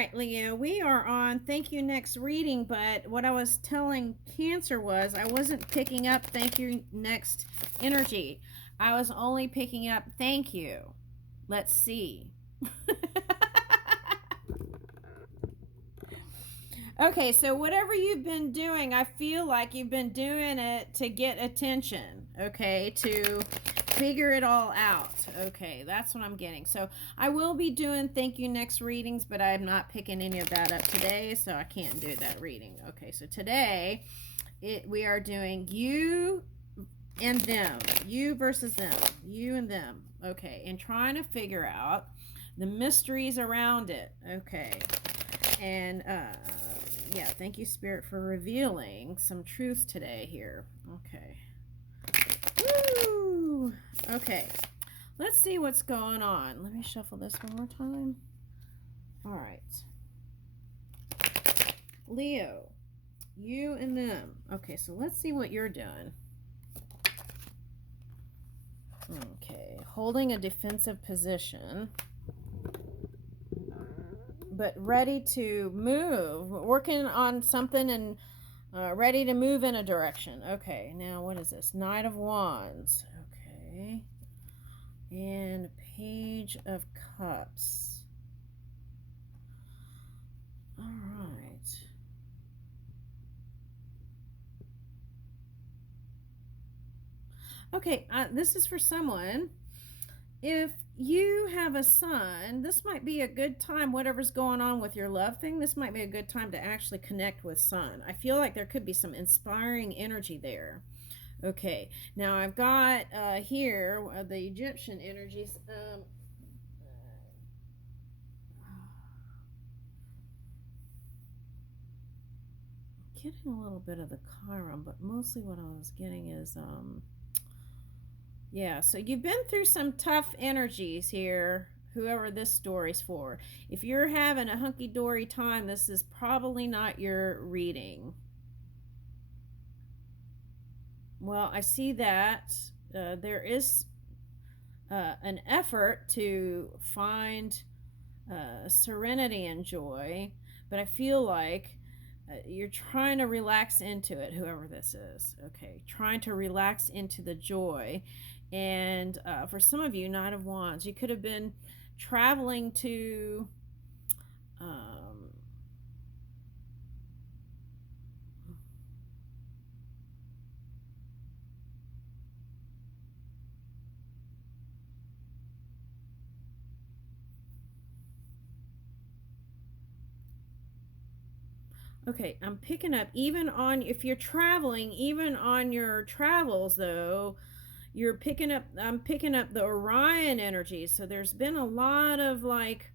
right, Leo, we are on thank you next reading, but what I was telling Cancer was I wasn't picking up thank you next energy. I was only picking up thank you. Let's see. Okay, so whatever you've been doing, I feel like you've been doing it to get attention, okay, to figure it all out. Okay, that's what I'm getting. So I will be doing thank you next readings, but I'm not picking any of that up today, so I can't do that reading. Okay, so today we are doing you and them, you versus them, you and them. Okay, and trying to figure out the mysteries around it. Okay, and yeah, thank you, Spirit, for revealing some truth today here. Okay. Woo! Okay. Let's see what's going on. Let me shuffle this one more time. All right. Leo, you and them. Okay, so let's see what you're doing. Okay. Holding a defensive position, but ready to move. Working on something and ready to move in a direction. Okay, now what is this? Knight of Wands. Okay. And Page of Cups. All right. Okay, this is for someone. If you have a son, this might be a good time, whatever's going on with your love thing, this might be a good time to actually connect with son. I feel like there could be some inspiring energy there. Okay, now I've got here the Egyptian energies. Getting a little bit of the Chiron, but mostly what I was getting is yeah, so you've been through some tough energies here, whoever this story's for. If you're having a hunky-dory time, this is probably not your reading. Well, I see that there is an effort to find serenity and joy, but I feel like you're trying to relax into it, whoever this is. Okay, trying to relax into the joy. And for some of you, Knight of Wands, you could have been traveling to okay, I'm picking up even on, if you're traveling, even on your travels though, you're picking up, I'm picking up the Orion energy. So there's been a lot of like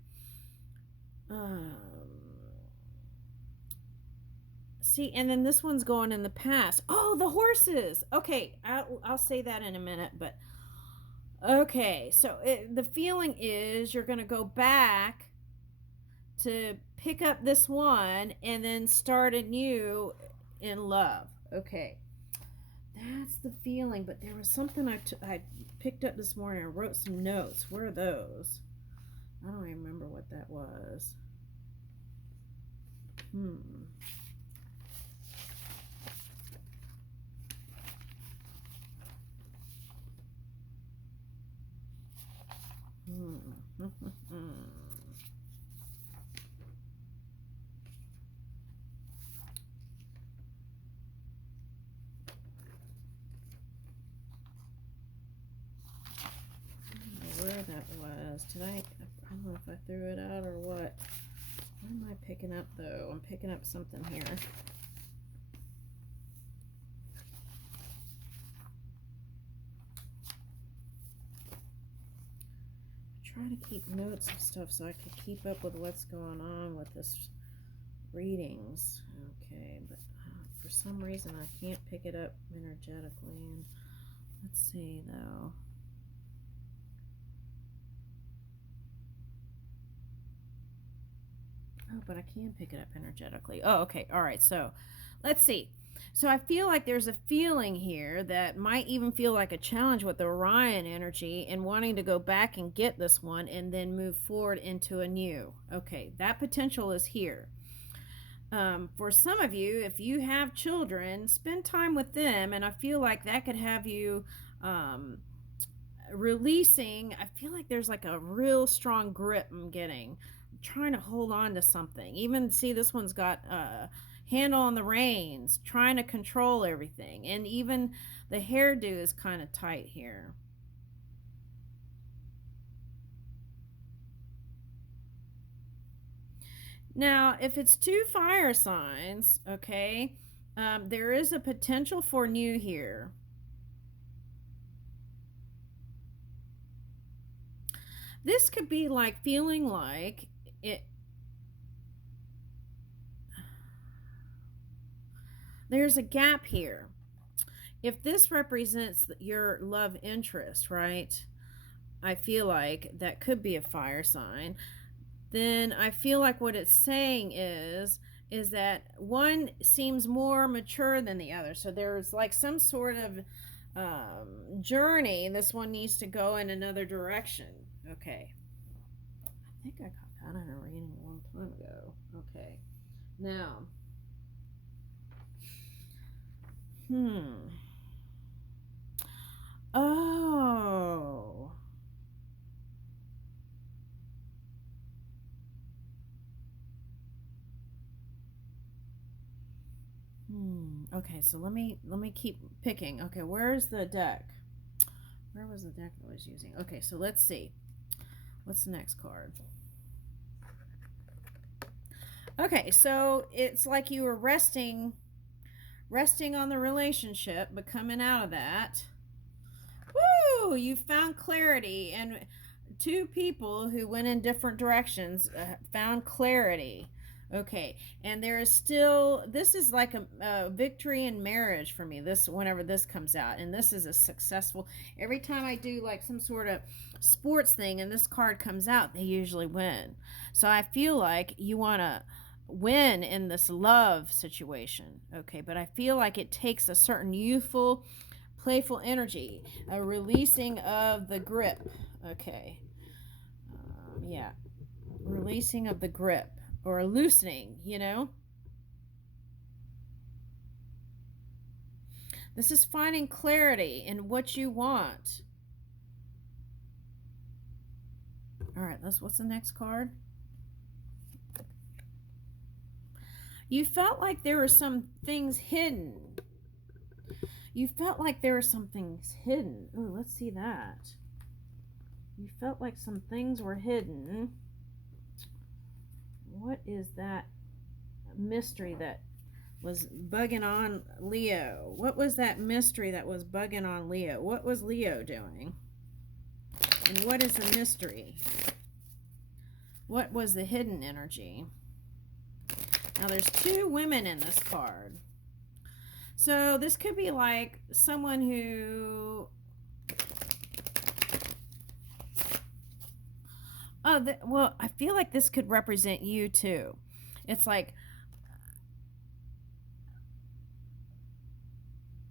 see, and then this one's going in the past. Oh, the horses. Okay, I'll say that in a minute, but okay, so the feeling is you're going to go back to pick up this one and then start anew in love. Okay, that's the feeling, but there was something I picked up this morning. I wrote some notes. Where are those? I don't remember what that was. Where that was. Did I don't know if I threw it out or what. What am I picking up though? I'm picking up something here. I try to keep notes of stuff so I can keep up with what's going on with this readings. Okay, but for some reason I can't pick it up energetically. And let's see though. Oh, but I can pick it up energetically. Oh, okay. All right. So let's see. So I feel like there's a feeling here that might even feel like a challenge with the Orion energy and wanting to go back and get this one and then move forward into a new. Okay, that potential is here. For some of you, if you have children, spend time with them, and I feel like that could have you releasing. I feel like there's like a real strong grip I'm getting, trying to hold on to something. Even see, this one's got a handle on the reins, trying to control everything, and even the hairdo is kind of tight here. Now, if it's two fire signs, okay, there is a potential for new here. This could be like feeling like it. There's a gap here. If this represents your love interest, right? I feel like that could be a fire sign. Then I feel like what it's saying is that one seems more mature than the other. So there's like some sort of journey. This one needs to go in another direction. Okay. I think I got that in a reading a long time ago. Okay. Now. Oh. Okay, so let me keep picking. Okay, where's the deck? Where was the deck I was using? Okay, so let's see. What's the next card? Okay, so it's like you were resting on the relationship, but coming out of that, woo, you found clarity. And two people who went in different directions found clarity. Okay, and there is still, this is like a victory in marriage for me, this, whenever this comes out, and this is a successful, every time I do like some sort of sports thing and this card comes out, they usually win. So I feel like you want to win in this love situation. Okay, but I feel like it takes a certain youthful, playful energy, a releasing of the grip. Okay, yeah, releasing of the grip, or a loosening, you know. This is finding clarity in what you want. All right, what's the next card? You felt like there were some things hidden. You felt like there were some things hidden. Ooh, let's see that. You felt like some things were hidden. What is that mystery that was bugging on Leo? What was that mystery that was bugging on Leo? What was Leo doing? And what is the mystery? What was the hidden energy? Now there's two women in this card. So this could be like someone who... well, I feel like this could represent you too. It's like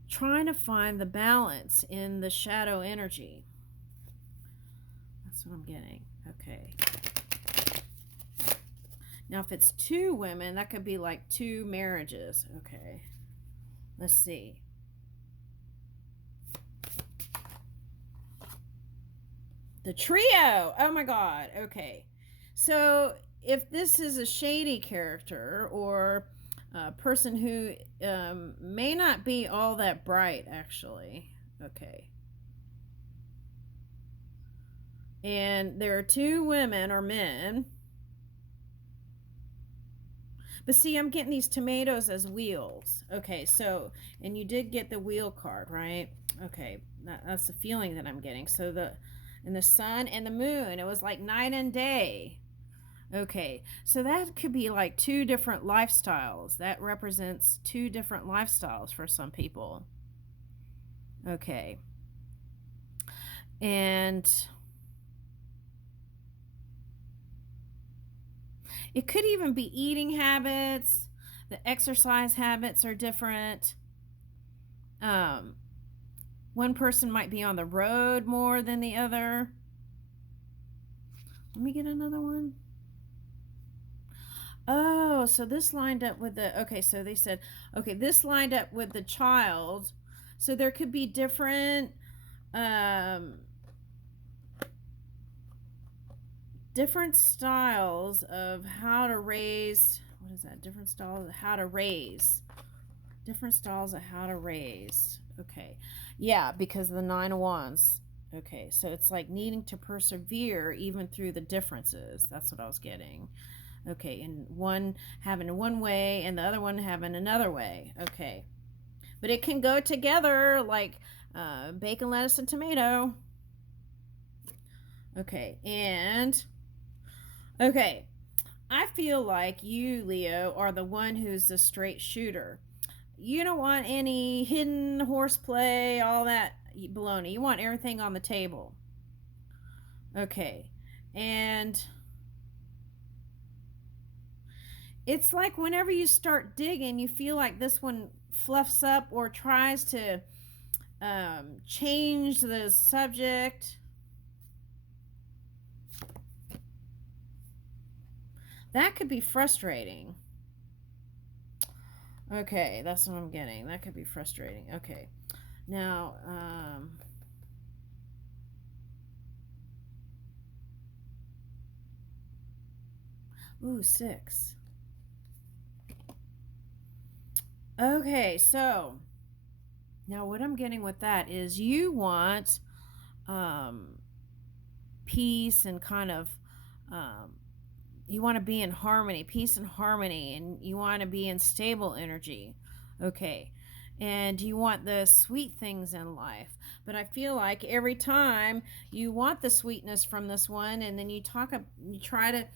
trying to find the balance in the shadow energy. That's what I'm getting. Okay. Now, if it's two women, that could be like two marriages. Okay. Let's see. The trio. Oh my God. Okay. So if this is a shady character or a person who may not be all that bright, actually. Okay. And there are two women or men. But see, I'm getting these tomatoes as wheels. Okay, so, and you did get the wheel card, right? Okay, that's the feeling that I'm getting. So and the sun and the moon, it was like night and day. Okay, so that could be like two different lifestyles. That represents two different lifestyles for some people. Okay. And it could even be eating habits The exercise habits are different. One person might be on the road more than the other. Let me get another one. Oh, so this lined up with the, okay, so they said, okay, this lined up with the child. So there could be different, different styles of how to raise, what is that? Different styles of how to raise. Different styles of how to raise. Okay. Yeah, because of the 9 of Wands. Okay, so it's like needing to persevere even through the differences. That's what I was getting. Okay, and one having one way and the other one having another way. Okay. But it can go together like bacon, lettuce, and tomato. Okay, and okay, I feel like you, Leo, are the one who's the straight shooter. You don't want any hidden horseplay, all that baloney. You want everything on the table. Okay, and it's like whenever you start digging, you feel like this one fluffs up or tries to change the subject. That could be frustrating. Okay, that's what I'm getting. That could be frustrating. Okay. Now, ooh, 6. Okay, so now what I'm getting with that is you want peace and kind of you want to be in harmony, peace and harmony, and you want to be in stable energy. Okay. And you want the sweet things in life. But I feel like every time you want the sweetness from this one and then you try to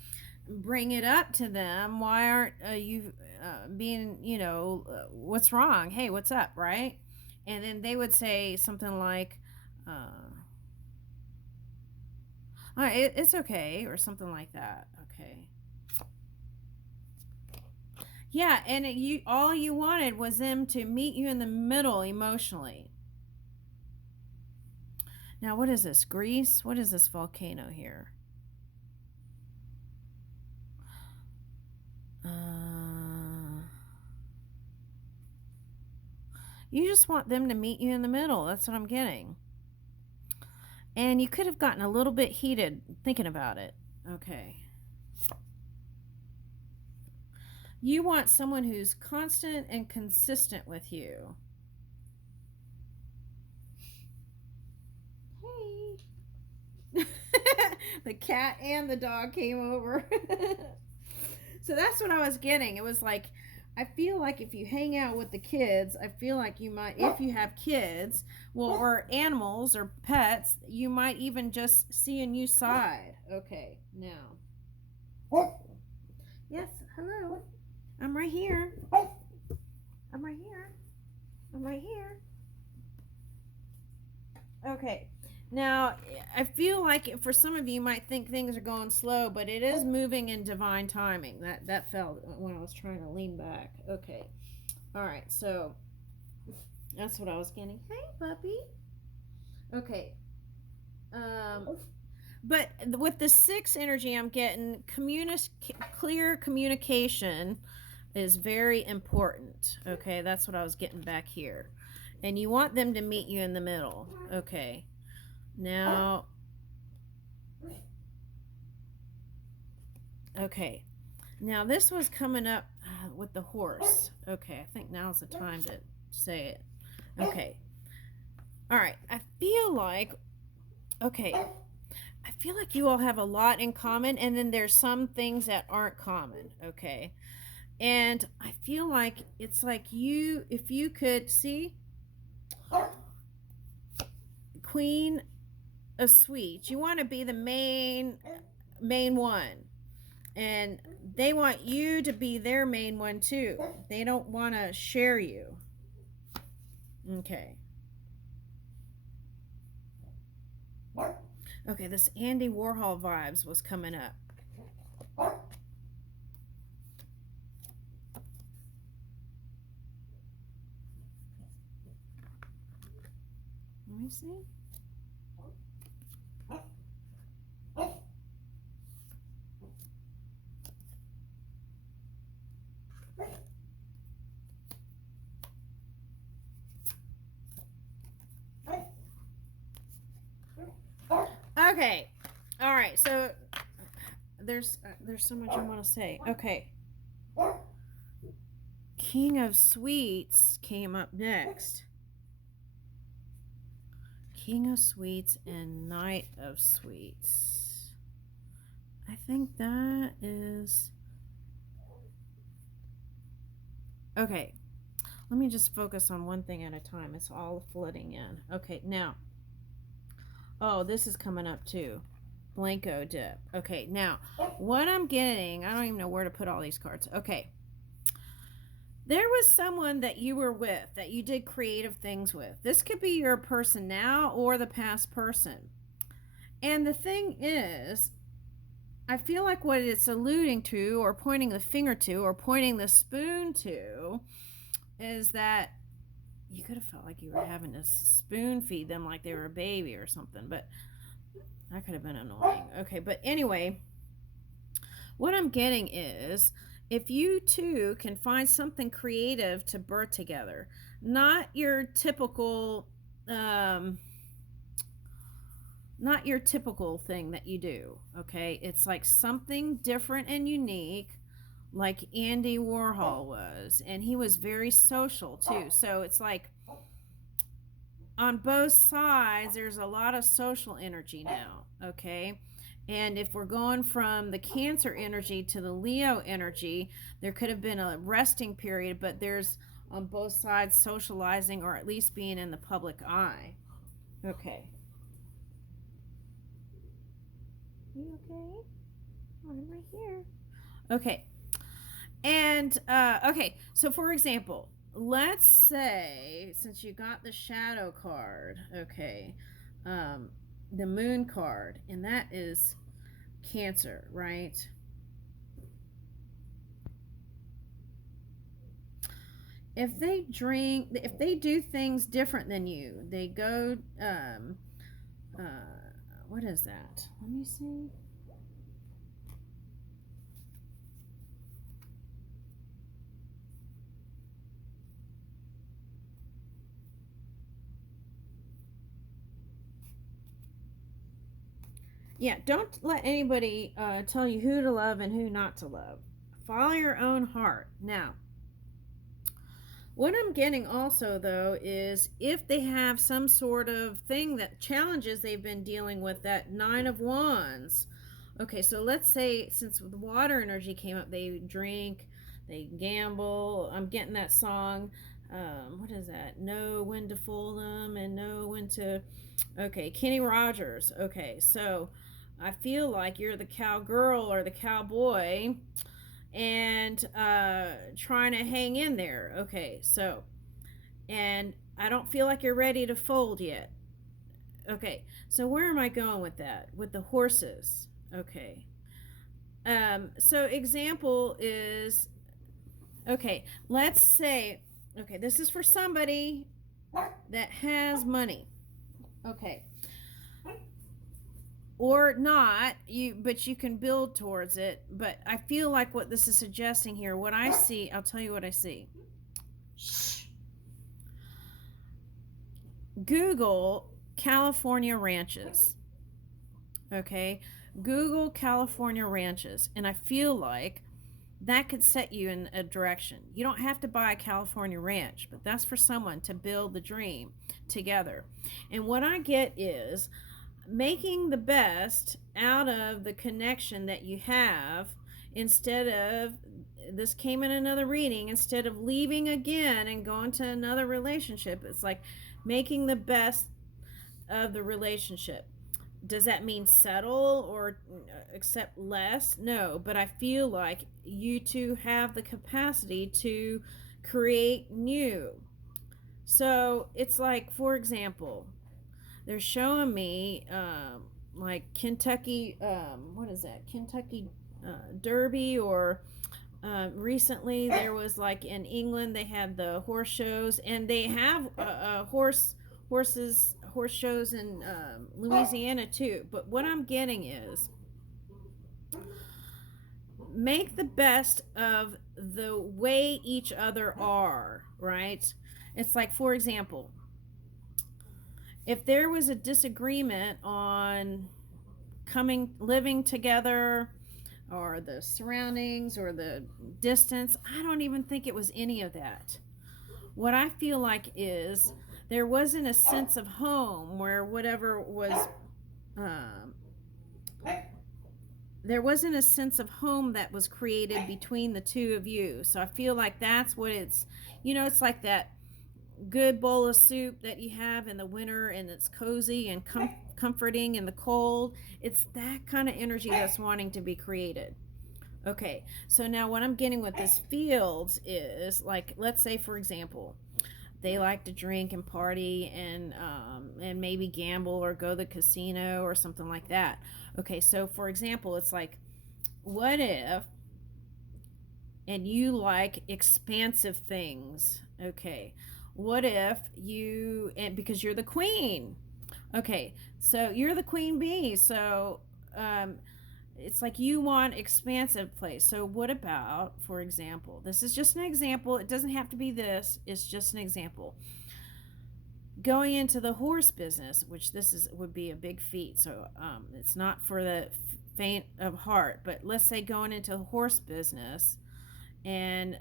bring it up to them, why aren't you being, what's wrong? Hey, what's up, right? And then they would say something like, it's okay, or something like that. Okay. Yeah, and all you wanted was them to meet you in the middle emotionally. Now, what is this? Greece? What is this volcano here? You just want them to meet you in the middle. That's what I'm getting. And you could have gotten a little bit heated thinking about it. Okay. You want someone who's constant and consistent with you. Hey. The cat and the dog came over. So that's what I was getting. It was like, I feel like if you hang out with the kids, I feel like you might, if you have kids, well, or animals or pets, you might even just see a new side. Okay, now. Yes, hello. I'm right here. I'm right here. I'm right here. Okay. Now, I feel like for some of you might think things are going slow, but it is moving in divine timing. That fell when I was trying to lean back. Okay. All right. So that's what I was getting. Hey, puppy. Okay. But with the 6 energy, I'm getting clear communication is very important. Okay, that's what I was getting back here. And you want them to meet you in the middle. Okay. Now, okay. Now this was coming up with the horse. Okay, I think now's the time to say it. Okay. All right. I feel like you all have a lot in common, and then there's some things that aren't common. Okay. And I feel like it's like if you could see Queen of Sweets, you want to be the main one. And they want you to be their main one too. They don't want to share you. Okay. Okay, this Andy Warhol vibes was coming up. me see. Okay. All right. So there's so much I want to say. Okay. King of Sweets came up next. King of Sweets and Knight of Sweets. I think that is... Okay. Let me just focus on one thing at a time. It's all flooding in. Okay, now. Oh, this is coming up too. Blanco dip. Okay, now, what I'm getting, I don't even know where to put all these cards. Okay. There was someone that you were with, that you did creative things with. This could be your person now or the past person. And the thing is, I feel like what it's alluding to or pointing the finger to or pointing the spoon to is that you could have felt like you were having to spoon feed them like they were a baby or something, but that could have been annoying. Okay, but anyway, what I'm getting is if you two can find something creative to birth together, not your typical thing that you do, okay? It's like something different and unique, like Andy Warhol was, and he was very social too. So it's like on both sides there's a lot of social energy now, okay? And if we're going from the Cancer energy to the Leo energy, there could have been a resting period, but there's on both sides socializing or at least being in the public eye. Okay. You okay? I'm right here. Okay. And, okay, so for example, let's say, since you got the shadow card, okay, the moon card, and that is Cancer, right? If they do things different than you, they go, what is that? Let me see. Yeah, don't let anybody tell you who to love and who not to love. Follow your own heart. Now, what I'm getting also, though, is if they have some sort of thing that challenges they've been dealing with, that Nine of Wands. Okay, so let's say since the water energy came up, they drink, they gamble. I'm getting that song. What is that? Know when to fool them and know when to... Okay, Kenny Rogers. Okay, so I feel like you're the cowgirl or the cowboy and trying to hang in there. Okay, so, and I don't feel like you're ready to fold yet. Okay, so where am I going with that? With the horses. Okay. So example is, okay, let's say, okay, this is for somebody that has money. Okay. Or not, but you can build towards it. But I feel like what this is suggesting here, what I see, I'll tell you what I see. Google California ranches. Okay? Google California ranches. And I feel like that could set you in a direction. You don't have to buy a California ranch, but that's for someone to build the dream together. And what I get is making the best out of the connection that you have, instead of, this came in another reading, instead of leaving again and going to another relationship, it's like making the best of the relationship. Does that mean settle or accept less? No, but I feel like you two have the capacity to create new. So it's like, for example, they're showing me like Kentucky, what is that? Kentucky Derby, or recently there was like in England they had the horse shows, and they have horse horse shows in Louisiana too. But what I'm getting is, make the best of the way each other are, right? It's like, for example, if there was a disagreement on living together, or the surroundings, or the distance, I don't even think it was any of that. What I feel like is there wasn't a sense of home where whatever was, um, there wasn't a sense of home that was created between the two of you. So I feel like that's what it's, it's like that good bowl of soup that you have in the winter, and it's cozy and comforting in the cold. It's that kind of energy that's wanting to be created. Okay, so now what I'm getting with this fields is, like, let's say, for example, they like to drink and party and maybe gamble or go to the casino or something like that. Okay, so for example, it's like, what if, and you like expansive things, okay, what if you, and because you're the queen, okay, so you're the queen bee, so it's like you want expansive place. So what about, for example, this is just an example, it doesn't have to be this, it's just an example, going into the horse business, which would be a big feat, so it's not for the faint of heart, but let's say going into the horse business, and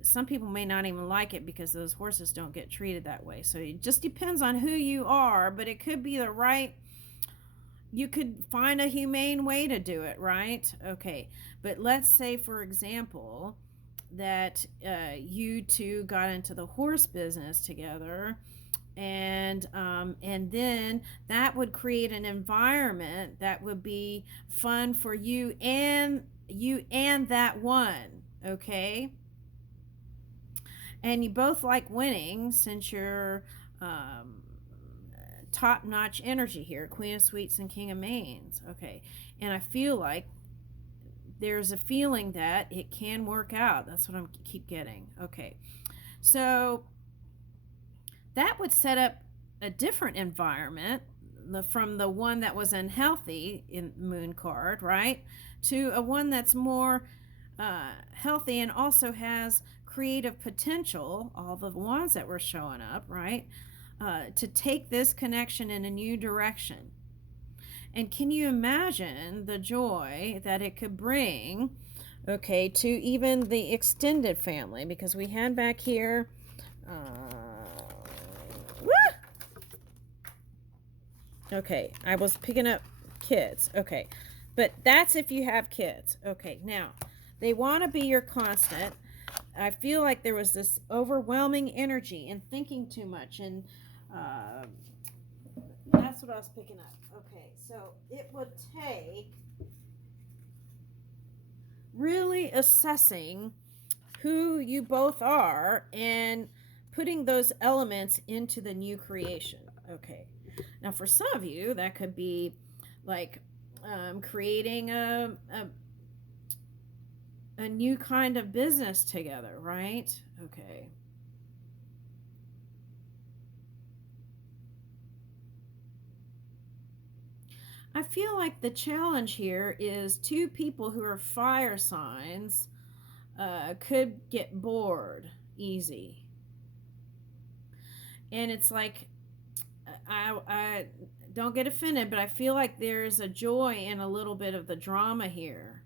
some people may not even like it because those horses don't get treated that way. So it just depends on who you are, but it could be the right, you could find a humane way to do it, right? Okay, but let's say, for example, that you two got into the horse business together, and then that would create an environment that would be fun for you and that one, okay? And you both like winning, since you're top-notch energy here, Queen of Sweets and King of Mains, okay? And I feel like there's a feeling that it can work out. That's what I keep getting. Okay, so that would set up a different environment from the one that was unhealthy in Moon card, right, to a one that's more healthy and also has creative potential, all the ones that were showing up, right, to take this connection in a new direction. And can you imagine the joy that it could bring, okay, to even the extended family? Because we had back here, okay, I was picking up kids, okay, but that's if you have kids. Okay, now, they want to be your constant. I feel like there was this overwhelming energy and thinking too much, and that's what I was picking up. Okay, so it would take really assessing who you both are and putting those elements into the new creation. Okay, now for some of you, that could be like creating a new kind of business together, right? Okay. I feel like the challenge here is two people who are fire signs could get bored easy. And it's like, I don't get offended, but I feel like there's a joy in a little bit of the drama here.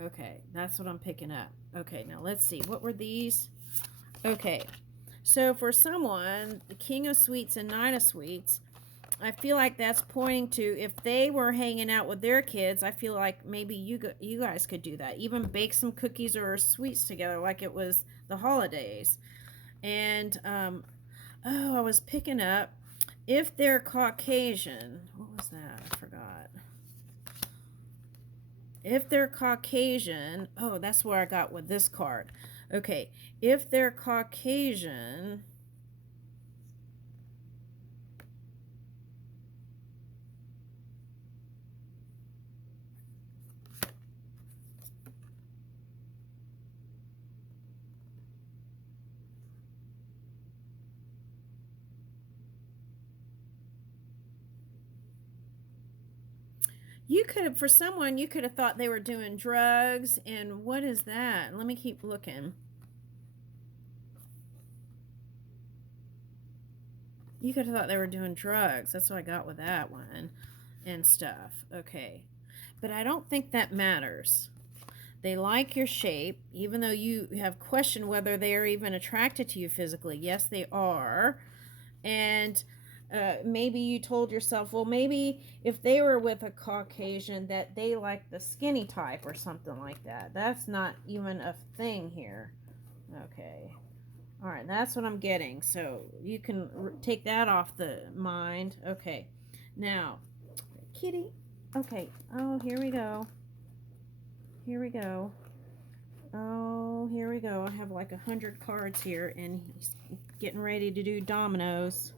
Okay, that's what I'm picking up. Okay, now let's see. What were these? Okay, so for someone, the King of Sweets and Nine of Sweets, I feel like that's pointing to, if they were hanging out with their kids, I feel like maybe you guys could do that. Even bake some cookies or sweets together like it was the holidays. And, oh, I was picking up, if they're Caucasian, what was that? I forgot. If they're Caucasian, oh, that's where I got with this card. Okay, if they're Caucasian, You could have, for someone, you could have thought they were doing drugs. And what is that? Let me keep looking. You could have thought they were doing drugs. That's what I got with that one and stuff. Okay. But I don't think that matters. They like your shape, even though you have questioned whether they are even attracted to you physically. Yes, they are. And maybe you told yourself, well, maybe if they were with a Caucasian, that they like the skinny type or something like that. That's not even a thing here. Okay. All right, that's what I'm getting. So you can take that off the mind. Okay. Now, kitty. Okay. Oh, here we go. Here we go. Oh, here we go. I have like 100 cards here, and he's getting ready to do dominoes.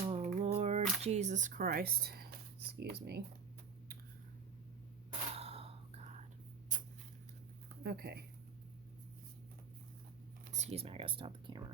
Oh, Lord Jesus Christ. Excuse me. Oh, God. Okay. Excuse me, I gotta stop the camera.